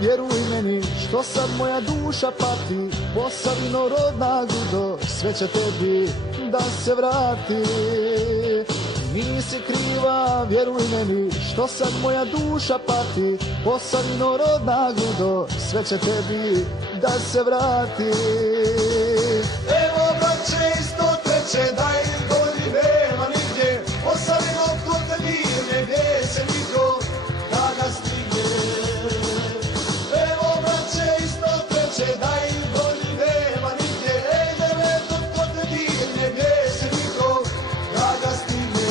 vjeruj meni, što sad moja duša pati, Posavino rodna Gudo, sve će tebi da se vrati. Nisi kriva, vjeruj meni, što sad moja duša pati, Posavino rodna Gudo, sve će tebi da se vrati. Evo braće iz 103. daj gori nema nigdje, Posavino kod te divne, gdje se niko da ga stigne. Evo braće iz 103. daj gori nema nigdje, ideme kod te divne, gdje se niko da ga stigne.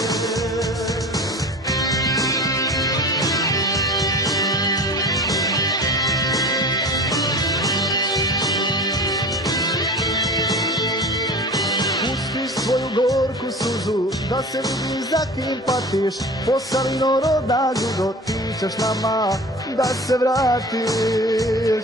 Svoju gorku suzu, da se vidi za kim patiš, Posavino rodna Gudo, ti ćeš nama da se vratiš.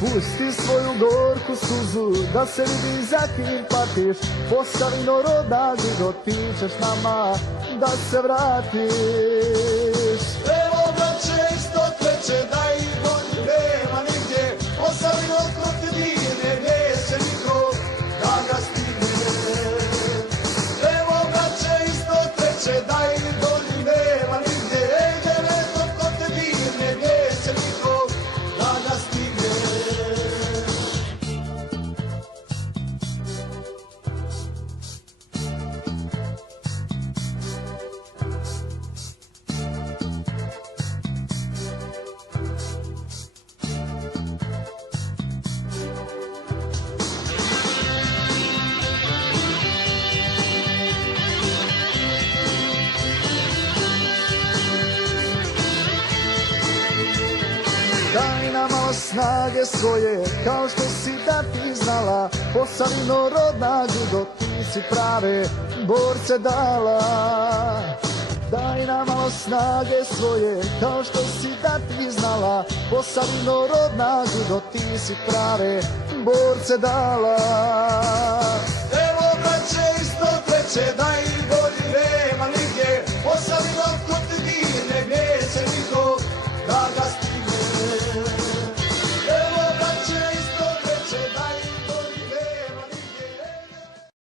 Pusti svoju gorku suzu, da se vidi za kim patiš, Posavino rodna Gudo, ti ćeš nama da se vratiš. Evo braće iz 103. daj bolji nema nigdje, Posavino kod te divne, gdje se niko da ga stigne. Daj bolji nema nigdje, ideme kod te divne, gdje se niko da ga stigne. Daj nam malo snage svoje, kao što si da ti znala, Posavino rodna Gudo, ti si prave borce dala. Daj nam malo snage svoje, kao što si da ti znala, Posavino rodna Gudo, ti si prave borce dala. Evo braće iz 103. daj